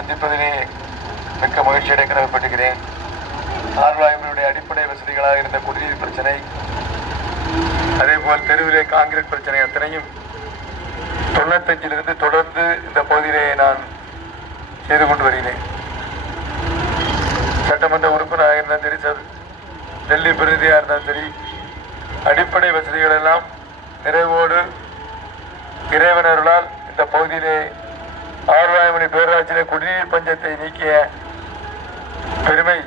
சந்திப்பதிலே மிக்க மகிழ்ச்சி அடைய கடமைப்பட்டுகிறேன். ஆர்வாய்மனுடைய அடிப்படை வசதிகளாக இருந்த குடிநீர் பிரச்சனை, அதேபோல் தெருவிலே காங்கிரீட் பிரச்சனை அத்தனையும் 95 தொடர்ந்து இந்த பகுதியிலே நான் செய்து கொண்டு வருகிறேன். சட்டமன்ற உறுப்பினராக இருந்தாலும் சரி, டெல்லி பிரதிநிதியாக இருந்தாலும் சரி, அடிப்படை வசதிகள் எல்லாம் நிறைவோடு இறைவனர்களால் இந்த பகுதியிலே ஆர்வாய்மணி பேரூராட்சியிலே குடிநீர் பஞ்சத்தை நீக்கிய பெருமை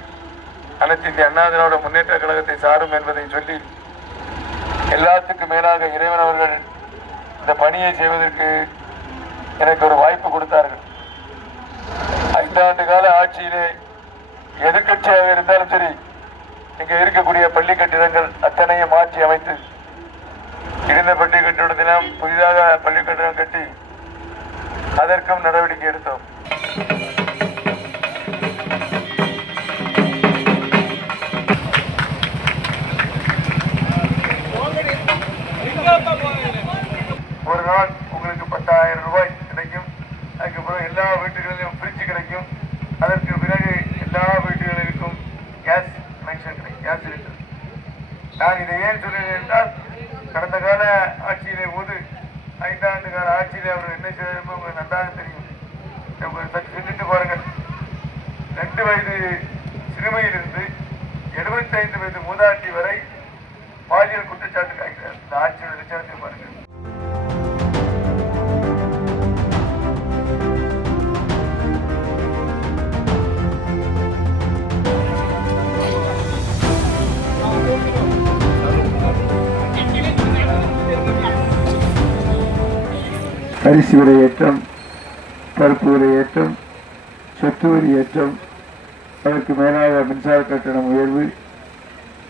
அனைத்து இந்திய அண்ணா திராவிட முன்னேற்ற கழகத்தை சாரும் என்பதை சொல்லி, எல்லாத்துக்கும் மேலாக இறைவன் அவர்கள் இந்த பணியை செய்வதற்கு எனக்கு ஒரு வாய்ப்பு கொடுத்தார்கள். 5 ஆண்டு கால ஆட்சியிலே எதிர்கட்சியாக இருந்தாலும் சரி, இங்கே இருக்கக்கூடிய பள்ளி கட்டிடங்கள் அத்தனையும் மாற்றி அமைத்து, இடிந்த பள்ளி கட்டிடத்திலும் புதிதாக பள்ளி கட்டிடம் கட்டி அதற்கும் நடவடிக்கை எடுத்தோம். ஒரு நாள் உங்களுக்கு 10,000 ரூபாய் கிடைக்கும். அதுக்கப்புறம் எல்லா வீட்டுகளிலும் ஃப்ரிட்ஜ் கிடைக்கும். அதற்கு பிறகு எல்லா வீடுகளிலும் கேஸ் கனெக்ஷன் கிடைக்கும், கேஸ் சிலிண்டர். நான் இதை ஏன் சொல்கிறேன் என்றால், கடந்த கால ஆட்சியிலே 5 ஆண்டு கால ஆட்சியிலே அவர் என்ன செய்தார் உங்களுக்கு நன்றாக தெரியும். சொல்லிட்டு பாருங்கள், 2 வயது சிறுமையிலிருந்து 75 வயது மூதாட்டி வரை பாலியல் குற்றச்சாட்டு காய்கிறார். இந்த ஆட்சியோட லட்சணத்தை பாருங்கள். அரிசி விலை ஏற்றம், பருப்பு விலை ஏற்றம், சொத்து வரி ஏற்றம், அதற்கு மேலாக மின்சார கட்டணம் உயர்வு,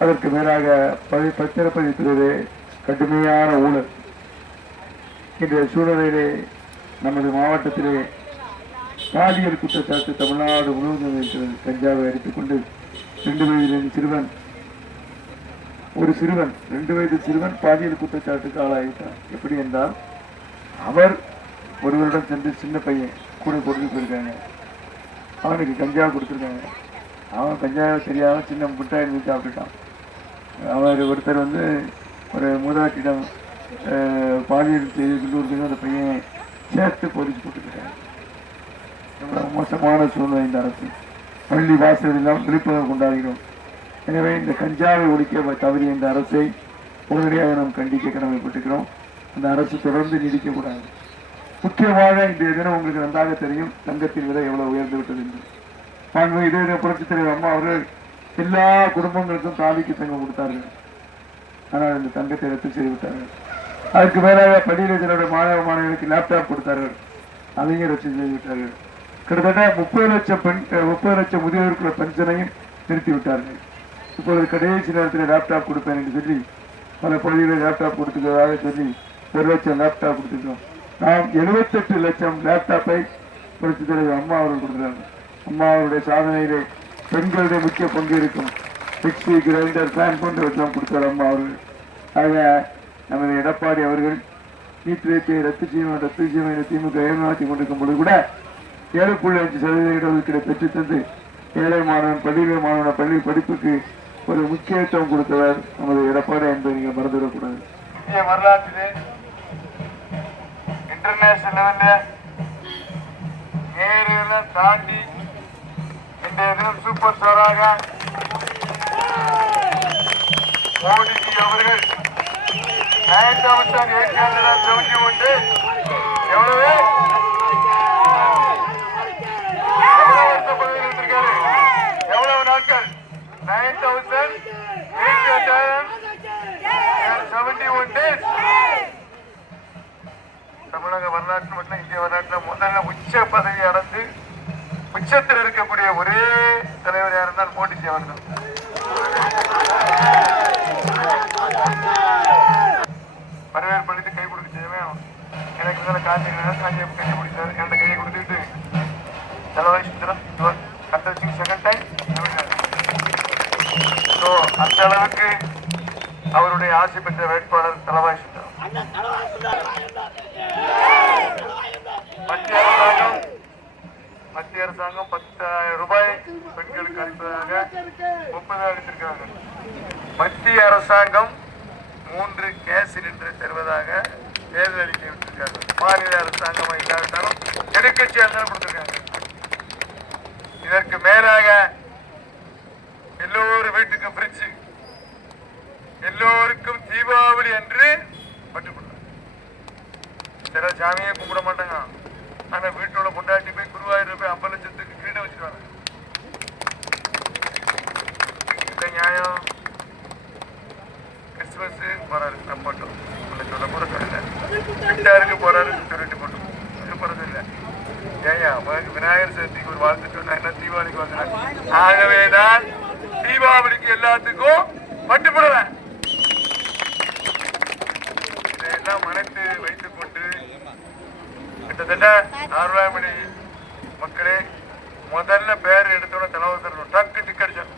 அதற்கு மேலாக பத்திரப்பதிவுத்துறையிலே கடுமையான ஊழல். இன்றைய சூழ்நிலையிலே நமது மாவட்டத்திலே பாலியல் குற்றச்சாட்டு தமிழ்நாடு முழுவதும் இருக்கிறது. கஞ்சாவை அடித்துக்கொண்டு 2 வயது சிறுவன் 2 வயது சிறுவன் பாலியல் குற்றச்சாட்டுக்கு ஆளாகிட்டார். எப்படி என்றால், அவர் ஒருவரிடம் சென்று சின்ன பையன் கூட கொடுத்து போயிருக்காங்க, அவனுக்கு கஞ்சா கொடுத்துருக்காங்க. அவன் கஞ்சாவை தெரியாமல் சின்ன முட்டாய் மீது சாப்பிட்டுட்டான். அவர் ஒருத்தர் ஒரு மூதாட்டிடம் பாலியல் செய்தி கொண்டு அந்த பையன் சேர்த்து போலீஸ் போட்டுக்கிறாங்க. எவ்வளவு மோசமான சூழ்நிலை இந்த அரசு. பள்ளி வாசல் இல்லாமல் விழிப்புணர்வு கொண்டாடுகிறோம். எனவே இந்த கஞ்சாவை ஒழிக்க தவறிய இந்த அரசை உடனடியாக நாம் கண்டிக்க கடமைப்பட்டுக்கிறோம். அந்த அரசு தொடர்ந்து நீடிக்கக்கூடாது. முக்கியமாக இந்த தினம் உங்களுக்கு நன்றாக தெரியும், தங்கத்தின் விலை எவ்வளவு உயர்ந்து விட்டது என்று. இதே புரட்சித் தலைவர் அம்மா அவர்கள் எல்லா குடும்பங்களுக்கும் தாலிக்கு தங்கம் கொடுத்தார்கள். ஆனால் இந்த தங்கத்தை ரத்து செய்துவிட்டார்கள். அதற்கு மேலாக பள்ளியில் இதனுடைய மாணவர்களுக்கு லேப்டாப் கொடுத்தார்கள், அதையும் ரத்து செய்துவிட்டார்கள். கிட்டத்தட்ட 30 லட்சம் முதியோருக்குள்ள பென்ஷனையும் நிறுத்திவிட்டார்கள். இப்பொழுது கடைசி நேரத்தில் லேப்டாப் கொடுப்பேன் என்று சொல்லி பல பள்ளிகளில் லேப்டாப் கொடுத்துக்கிறதாக சொல்லி 1 லட்சம் லேப்டாப் கொடுத்துருக்கோம். நாம் 78 லட்சம் லேப்டாப்பை புரட்சித் தலைவர் அம்மா அவர்கள் கொடுக்குறாங்க. அம்மா அவருடைய சாதனையிலே பெண்களுடைய முக்கிய பங்கு இருக்கும். மிக்சி, கிரைண்டர், ஃபேன் போன்றவற்றெல்லாம் கொடுத்தார் அம்மா அவர்கள். ஆக நமது எடப்பாடி அவர்கள் நீட் ரேட்டை ரத்து செய்யும் திமுக ஏமாற்றி கொண்டிருக்கும் பொழுது கூட 7.5% இடஒதுக்கீடை பெற்றுத்தந்து ஏழை மாணவன் பள்ளி படிப்புக்கு ஒரு முக்கியத்துவம் கொடுத்தவர் நமது எடப்பாடி என்பதை நீங்கள் மறந்துவிடக்கூடாது. இந்திய வரலாற்றிலே இன்டர்நேஷனல் லெவலில் நேரெல்லாம் தாண்டி இன்றைய தினம் சூப்பர் ஸ்டாராக மோடிஜி அவர்கள் 9,871 எவ்வளவு வருஷப்பதிவிருக்காரு? எவ்வளவு நாட்கள்? 9,871 days. தமிழக வரலாற்று மற்றும் இந்திய வரலாற்றில் முதல்ல உச்ச பதவி அடைந்து உச்சத்தில் இருக்கக்கூடிய ஒரே தலைவர் யார் இருந்தால் மோடிஜி அவர்கள். வரவேற்பு அளித்து கை கொடுக்க செய்வேன். எனக்கு காஞ்சியை கை பிடிச்சாரு. என்கிட்ட கையை கொடுத்துட்டு Thalaivai Sundaram கண்டசிங் second time. So அந்த அளவுக்கு அவருடைய ஆசை பெற்ற வேட்பாளர் தலைவாய் சுந்தரம். மத்திய அரசாங்கம் கொடுத்திருக்காங்க. மாநில அரசாங்கமா இல்லாவிட்டாலும் எதிர்கட்சியா இருந்தாலும் கொடுத்திருக்காங்க. இதற்கு மேலாக எல்லோரும் வீட்டுக்கு பிரிச்சு எல்லோருக்கும் தீபாவளி என்று பட்டுக்கொள்ள. சில சாமியே கும்பிட மாட்டாங்க, ஆனா வீட்டோட கொண்டாட்டி போய் குருவாயூர் போய் 50 லட்சத்துக்கு கீழே வச்சுருவாங்க. இந்த நியாயம். கிறிஸ்துமஸ் போறாரு போட்டோம் சொல்ல போற சொல்லல, வீட்டாருக்கு போறாரு சொல்லிட்டு போட்டோம் போறது இல்லை. ஏயா உங்களுக்கு விநாயகர் சதுர்த்திக்கு ஒரு வாழ்த்து சொன்னா என்ன தீபாவளிக்கு வந்து? ஆகவேதான் தீபாவளிக்கு எல்லாத்துக்கும் பட்டுப்படுறேன். இதையெல்லாம் மனைத்து வைத்துக் கொண்டு கிட்டத்தட்ட 6 மணி மக்களே முதல்ல பேர் எடுத்தோட தலைவர் டக்கு டிக்கடிச்சோம்.